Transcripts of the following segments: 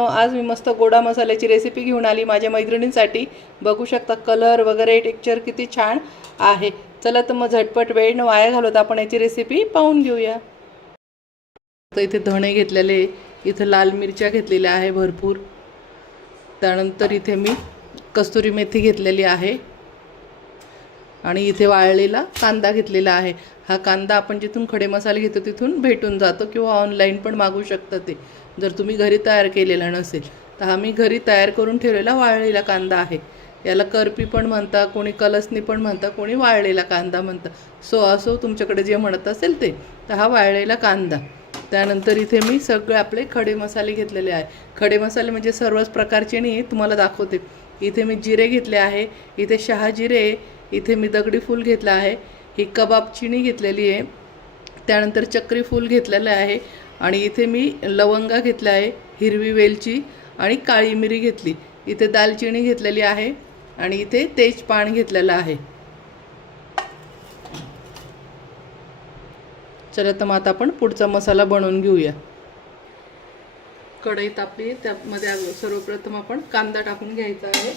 आज मी मस्त गोडा मसाल्याची रेसिपी घेऊन आली माझ्या मैत्रिणींसाठी। बघू शकता कलर वगैरे टेक्स्चर किती छान आहे। चला तर मग झटपट वेळ न वाया घालवता आपण याची रेसिपी पाहून घेऊया। तर इथे धणे घेतलेले, इथे लाल मिरच्या घेतलेल्या आहे भरपूर, त्यानंतर इथे मी कस्तुरी मेथी घेतलेली आहे आणि इथे वाळलेला कांदा घेतलेला आहे। हा कांदा आपण जिथून खडे मसाले घेतो तिथून भेटून जातो किंवा ऑनलाईन पण मागू शकता ते, जर तुम्ही घरी तयार केलेला नसेल तर। हा मी घरी तयार करून ठेवलेला वाळलेला कांदा आहे। याला करपी पण म्हणता, कोणी कलसणी पण म्हणता, कोणी वाळलेला कांदा म्हणता। असो तुमच्याकडे जे म्हणत असेल ते। तर हा वाळलेला कांदा, त्यानंतर इथे मी सगळे आपले खडे मसाले घेतलेले आहे। खडे मसाले म्हणजे सर्वच प्रकारचे नाही, तुम्हाला दाखवते। इथे मी जिरे घेतले आहे, इथे शहाजिरे, इथे मी दगडी फूल घेतला आहे, ही कबाब चिनी घेतलेली आहे, त्यानंतर चक्री फूल घेतलेलं आहे, आणि इथे मी लवंगा घेतला आहे, हिरवी वेलची आणि काळी मिरी घेतली, इथे दालचिनी घेतलेली आहे, आणि इथे तेजपान घेतलेलं आहे। चला तर मग आता आपण पुढचा मसाला बनवून घेऊया। कढई तापली, त्यामध्ये सर्वप्रथम आपण कांदा टाकून घ्यायचा आहे।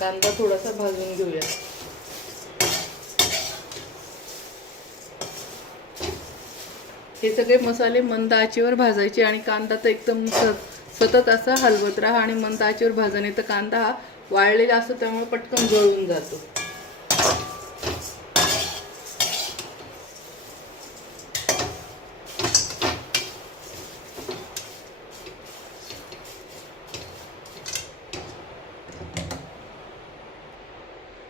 कांदा थोडासा भाजून घेऊया। हे सगळे मसाले मंद आचेवर भाजायचे आणि कांदा तर एकदम सतत असा हलवत राहा आणि मंद आचेवर भाजणे, तर कांदा हा वाळलेला असतो त्यामुळे पटकन जळून जातो।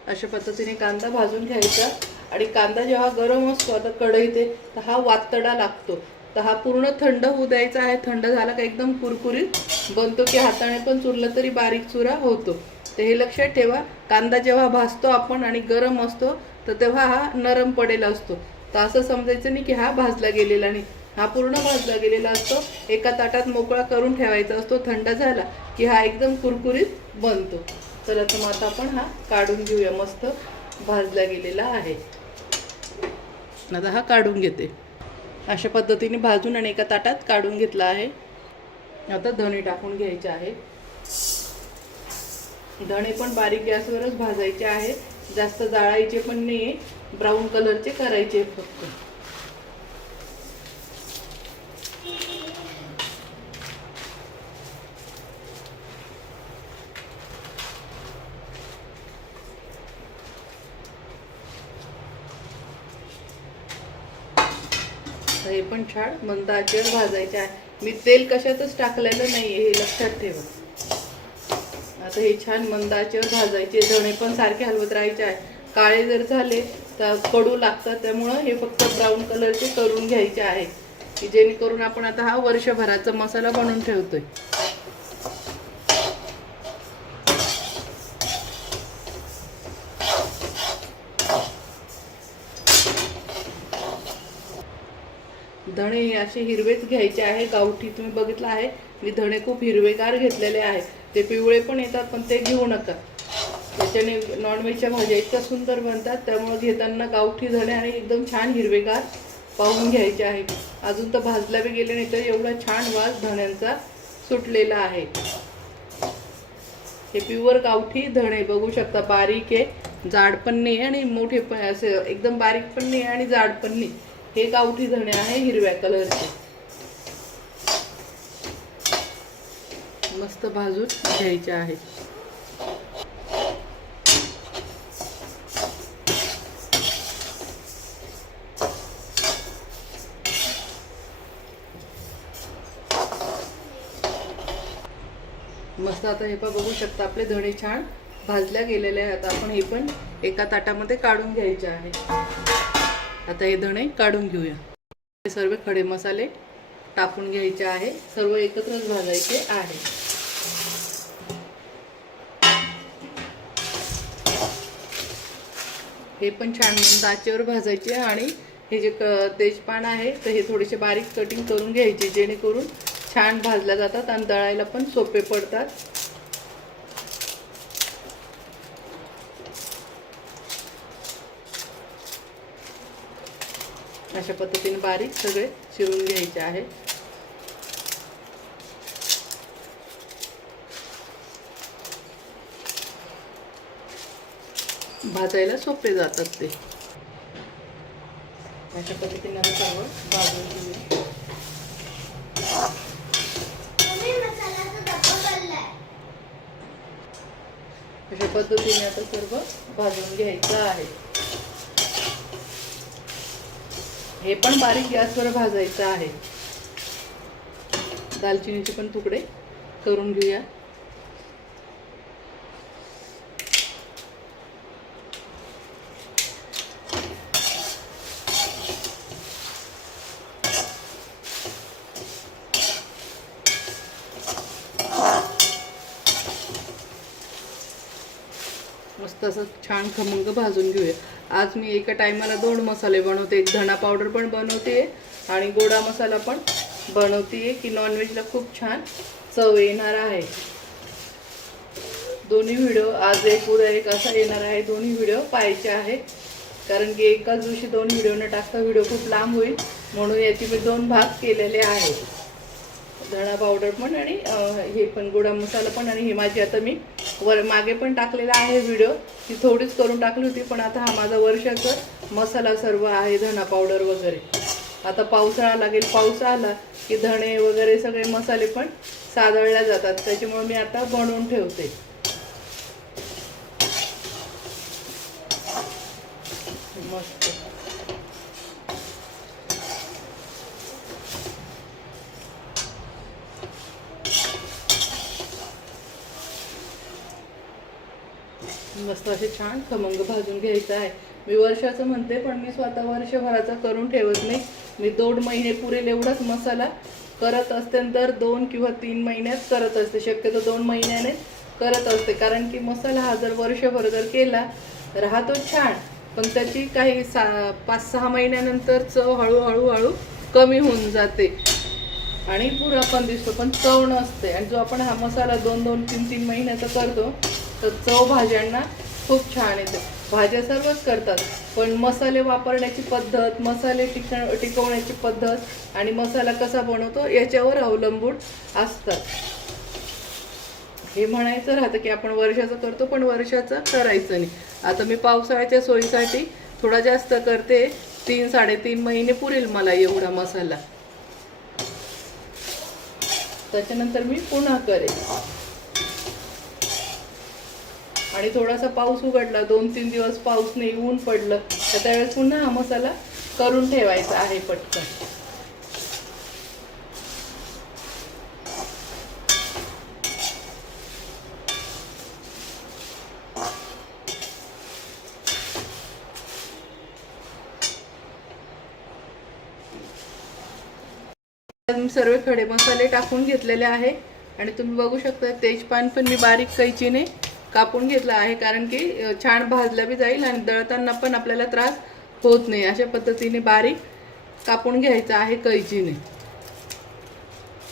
अशा पद्धतीने कांदा भाजून घ्यायचा, आणि कांदा जेव्हा गरम असतो आता कढईत तर हा वातडा लागतो, तर हा पूर्ण थंड होऊ द्यायचा आहे। थंड झाला का एकदम कुरकुरीत बनतो, की हाताने पण चुरलं तरी बारीक चुरा होतो। तर हे लक्षात ठेवा, कांदा जेव्हा भाजतो आपण आणि गरम असतो तर तेव्हा हा नरम पडेला असतो, तर असं समजायचं नाही की हा भाजला गेलेला नाही, हा पूर्ण भाजला गेलेला असतो। एका ताटात मोकळा करून ठेवायचा असतो, थंड झाला की हा एकदम कुरकुरीत बनतो। तर आता आपण हा काढून घेऊया, मस्त भाजला गेलेला आहे। आता हा काढून घेते। अशा पद्धतीने भाजून आणि एका ताटात काढून घेतला आहे। आता धणे टाकून घ्यायचे आहे। धणे पण बारीक गॅसवरच भाजायचे आहे, जास्त जाळायचे पण नाही, ब्राऊन कलरचे करायचे फक्त। हे पण छान मंद आचेवर भाजायचे आहे। मी तेल कशातच टाकलेलं नाही, हे लक्षात ठेवा। आता हे छान मंद आचेवर भाजायचे, धणे पण सारखे हलवत राहायचे आहे। काळे जर झाले तर कडू लागतात, त्यामुळं हे फक्त ब्राऊन कलरचे करून घ्यायचे आहे, की जेणेकरून आपण आता हा वर्षभराचा मसाला बनवून ठेवतोय। धणे असे हिरवेच घ्यायचे आहे, गावठी तुम्ही बघितलं आहे मी धणे खूप हिरवेगार घेतलेले आहे। ते पिवळे पण येतात पण ते घेऊ नका, त्याच्याने नॉनव्हेजच्या भाज्या इतक्या सुंदर बनतात, त्यामुळे घेताना गावठी धणे आणि एकदम छान हिरवेगार पाहून घ्यायचे आहे। अजून तर भाजला बी गेले नाही तर एवढा छान वास धण्यांचा सुटलेला आहे। हे प्युअर गावठी धणे बघू शकता, बारीक आहे, जाड पण नाही आणि मोठे पण असे एकदम बारीक पण नाही आणि जाड पण नाही, हे गावठी धणे आहे हिरव्या कलरचे। मस्त भाजून घ्यायचे आहे। मस्त आता हे बघू शकता आपले धणे छान भाजल्या गेलेले आहेत। आपण हे पण एका ताटामध्ये काढून घ्यायचे आहे। आता हे धणे काढून घेऊया। हे सर्व खडे मसाले टाकून घ्यायचे आहे, सर्व एकत्रच भाजायचे आहे। हे पण छान मंद आचेवर भाजायचे, आणि हे जे तेजपान आहे तर हे थोडेसे बारीक कटिंग करून घ्यायचे, जेणेकरून छान भाजल्या जातात आणि दळायला पण सोपे पडतात। अशा पद्धतीने बारीक सगळे चिरून घ्यायचे आहे। भाजायला सोपे जातात ते. अशा पद्धतीने आता सर्व भाजून घेऊया. अशा पद्धतीने आता सर्व भाजून घ्यायचं आहे. हे पण बारीक गॅसवर भाजायचं आहे. दालचिनीचे पण तुकडे करून घेऊया. मस्त असं छान खमंग भाजून घेऊया. आज मी एका टायमाला 2 मसाले बनवते. एक धना पावडर पण बनवते आणि गोडा मसाला पण बनवते की नॉनव्हेजला खूप छान चव येणार आहे. दोन्ही व्हिडिओ आज एक उद्या एक असा येणार आहे. दोन्ही व्हिडिओ पाहायचे आहे कारण की एकाच दिवशी 2 व्हिडिओ न टाकता व्हिडिओ खूप लांब होईल म्हणून याचे मी 2 भाग केलेले आहे. धना पावडर पण आणि हे पण गोडा मसाला पण. आणि हे माझी आता मी मागे पण टाकलेला आहे व्हिडिओ. ती थोडीच करून टाकली होती पण आता हा माझा वर्षाचा मसाला सर्व आहे धना पावडर वगैरे. आता पावसाळा लागेल. पाऊस आला की धणे वगैरे सगळे मसाले पण सादळल्या जातात. त्याच्यामुळे मी आता बनवून ठेवते. मस्त मस्त असे छान खमंग भाजून घ्यायचं आहे. मी वर्षाचं म्हणते पण मी स्वतः वर्षभराचा करून ठेवत नाही. मी 2 महिने पुरेल एवढाच मसाला करत असते तर 2 किंवा 3 महिन्यात करत असते. शक्यतो 2 महिन्याने करत असते कारण की मसाला हा जर वर्षभर जर केला राहतो छान पण त्याची काही 5-6 महिन्यानंतर चव हळूहळू कमी होऊन जाते आणि पुरा पण दिसतो पण चव नसते. आणि जो आपण हा मसाला 2-2, 3-3 महिन्याचा करतो तर चव भाज्यांना खूप छान येते. भाज्या सर्वच करतात पण मसाले वापरण्याची पद्धत, मसाले टिकवण्याची पद्धत आणि मसाला कसा बनवतो याच्यावर अवलंबून असतात. हे म्हणायचं राहतं की आपण वर्षाचं करतो पण वर्षाचं करायचं नाही. आता मी पावसाळ्याच्या सोयीसाठी थोडा जास्त करते. 3-3.5 महिने पुरेल मला एवढा मसाला. त्याच्यानंतर मी पुन्हा करेन. आणि थोडासा पाऊस उघडला 2-3 दिवस पाऊस नाही ऊन पडलं तर त्यावेळेस पुन्हा हा मसाला करून ठेवायचा आहे पटकन. मी सर्व खडे मसाले टाकून घेतलेले आहे आणि तुम्ही बघू शकता तेजपान पण मी बारीक कैचीने कापून घेतला आहे कारण की छान भाजला बी जाईल आणि दळताना पण आपल्याला त्रास होत नाही. अशा पद्धतीने बारीक कापून घ्यायचा आहे कैचीने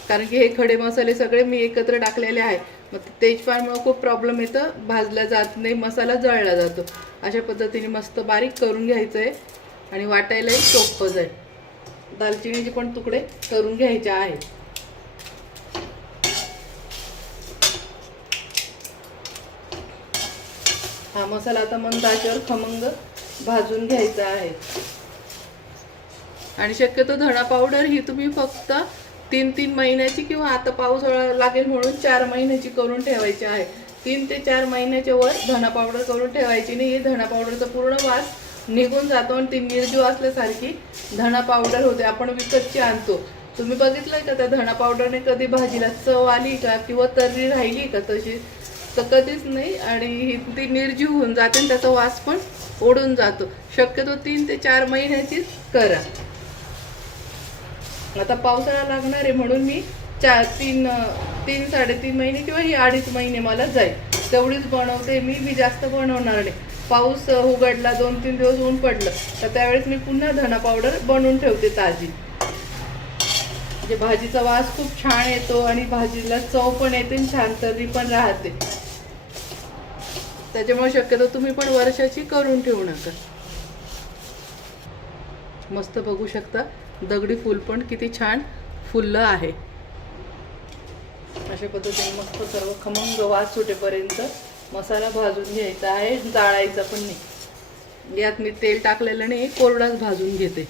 कारण की हे खडे मसाले सगळे मी एकत्र टाकलेले आहे. मग तेजपानमुळे खूप प्रॉब्लेम येतं, भाजला जात नाही, मसाला जळला जातो. अशा पद्धतीने मस्त बारीक करून घ्यायचं आहे आणि वाटायलाही सोपं जाईल. दालचिनीचे पण तुकडे करून घ्यायचे आहेत. हा मसाला आता मंद आचेवर खमंग भाजून घ्यायचा आहे. आणि शक्यतो धना पावडर ही तुम्ही फक्त 3-3 महिन्याची किंवा आता पावसाळा लागेल म्हणून 4 महिन्याची करून ठेवायची आहे. 3 ते 4 महिन्याच्या वर धना पावडर करून ठेवायची नाही. धना पावडरचा पूर्ण वास निघून जातो आणि ती निर्जीव असल्यासारखी धना पावडर होते. आपण विकतची आणतो. तुम्ही बघितलंय का त्या धना पावडरने कधी भाजीला चव आली का किंवा तर्री राहिली का? तशी तर कधीच नाही. आणि ती निर्जीव होऊन जाते आणि त्याचा वास पण ओढून जातो. शक्यतो 3 ते 4 महिन्याचीच करा. आता पावसाळा लागणार आहे म्हणून मी 3-3.5 महिने किंवा ही 2.5 महिने मला जाईल तेवढीच बनवते. मी जास्त बनवणार नाही. पाऊस उघडला 2-3 दिवस ऊन पडलं तर त्यावेळेस मी पुन्हा धना पावडर बनवून ठेवते ताजी. म्हणजे भाजीचा वास खूप छान येतो आणि भाजीला चव पण येते आणि छान तर्री पण राहते. त्याच्यामुळे शक्यतो तुम्ही पण वर्षाची करून ठेवू नका. मस्त बघू शकता दगडी फूल पण किती छान फुललं आहे. अशा पद्धतीने मस्त सर्व खमंग वास सुटेपर्यंत मसाला भाजून घ्यायचा आहे, जाळायचा पण नाही. यात मी तेल टाकलेलं नाही, कोरडाच भाजून घेते.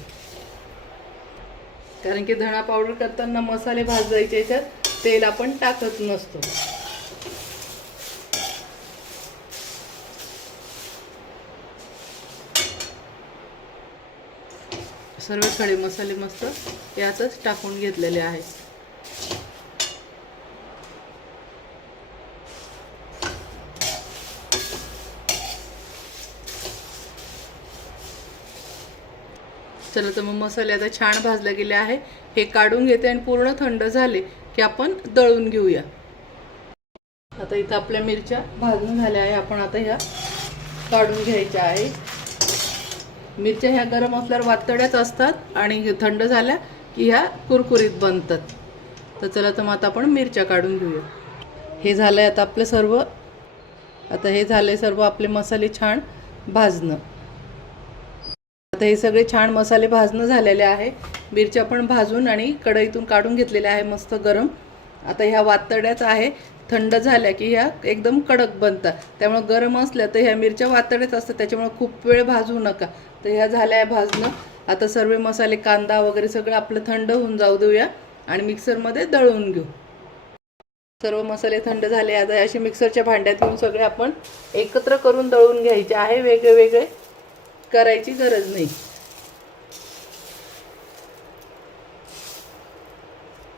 कारण की धणा पावडर करताना मसाले भाजायचे याच्यात तेल आपण टाकत नसतो. सर्व खडे मसाले मस्त यातच टाकून घेतलेले आहेत. चला तर मग मसाले आता छान भाजले गेले आहे. हे काढून घेते आणि पूर्ण थंड झाले की आपण दळून घेऊया. आता इथं आपल्या मिरच्या भाजून झाल्या आहे. आपण आता ह्या काढून घ्यायच्या आहे. मिरच्या ह्या गरम असल्यावर वातड्याच असतात आणि थंड झाल्या की ह्या कुरकुरीत बनतात. तर चला तर मग आता आपण मिरच्या काढून घेऊया. हे झालंय आता आपलं सर्व. आता हे झाले सर्व आपले मसाले छान भाजणं. आता हे सगळे छान मसाले भाजणं झालेले आहे. मिरच्या पण भाजून आणि कढईतून काढून घेतलेल्या आहे मस्त गरम. आता ह्या वातड्याच आहे. थंड झाल्या की ह्या एकदम कडक बनतात. त्यामुळे गरम असल्या तर ह्या मिरच्या वातड्याच असतात, त्याच्यामुळे खूप वेळ भाजू नका. तर ह्या झाल्या भाजणं. आता सर्व मसाले कांदा वगैरे सगळं आपलं थंड होऊन जाऊ देऊया आणि मिक्सरमध्ये दळून घेऊ. सर्व मसाले थंड झाले. आता असे मिक्सरच्या भांड्यात घेऊन सगळे आपण एकत्र करून दळून घ्यायचे आहे. वेगळे वेगळे करायची गरज नाही.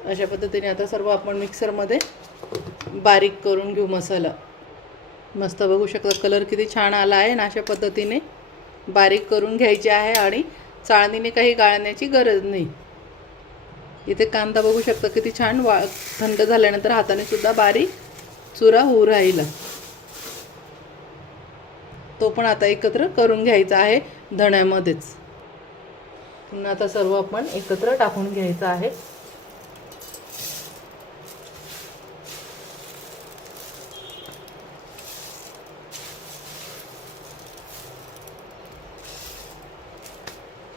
अशा पद्धतीने आता सर्व आपण मिक्सरमध्ये बारीक करून घेऊ मसाला. मस्त बघू शकता कलर किती छान आला आहे ना. अशा पद्धतीने बारीक करून घ्यायचे आहे आणि चाळणीने काही गाळण्याची गरज नाही. इथे कांदा बघू शकता किती छान थंड झाल्यानंतर हाताने सुद्धा बारीक चुरा होऊ राहिला. तो पण आता एकत्र करून घ्यायचा आहे धण्यामध्येच. पुन्हा आता सर्व आपण एकत्र टाकून घ्यायचं आहे.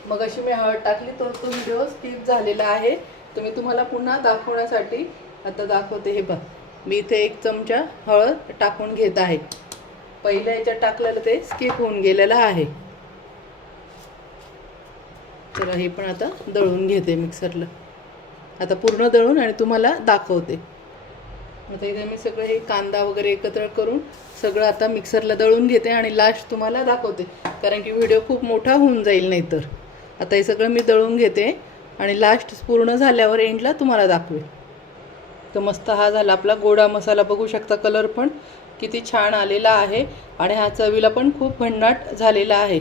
मग अशी मी हळद टाकली तर तो व्हिडिओ स्किप झालेला आहे. तुम्हाला पुन्हा दाखवण्यासाठी आता दाखवते. हे बघ, मी इथे 1 चमचा हळद टाकून घेत आहे. पहिल्या याच्यात टाकलेलं ते स्किप होऊन गेलेलं आहे. तर हे पण आता दळून घेते मिक्सरला. आता पूर्ण दळून आणि तुम्हाला दाखवते. आता इथे मी सगळं हे कांदा वगैरे एकत्र करून सगळं आता मिक्सरला दळून घेते आणि लास्ट तुम्हाला दाखवते, कारण की व्हिडिओ खूप मोठा होऊन जाईल नाही तर. आता हे सगळं मी दळून घेते आणि लास्ट पूर्ण झाल्यावर एंडला तुम्हाला दाखवेल. तर मस्त हा झाला आपला गोडा मसाला. बघू शकता कलर पण किती छान आलेला आहे आणि हा चवीला पण खूप भन्नाट झालेला आहे.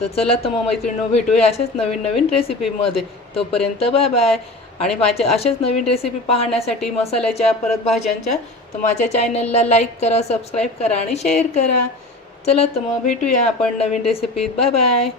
तर चला तर मग मैत्रिणींनो, भेटूया अशाच नवीन नवीन रेसिपीमध्ये. तोपर्यंत बाय बाय. आणि माझ्या अशाच नवीन रेसिपी पाहण्यासाठी मसाल्याच्या परत भाज्यांच्या तर माझ्या चॅनलला लाईक करा, सबस्क्राईब करा आणि शेअर करा. चला तर मग भेटूया आपण नवीन रेसिपीत. Bye bye.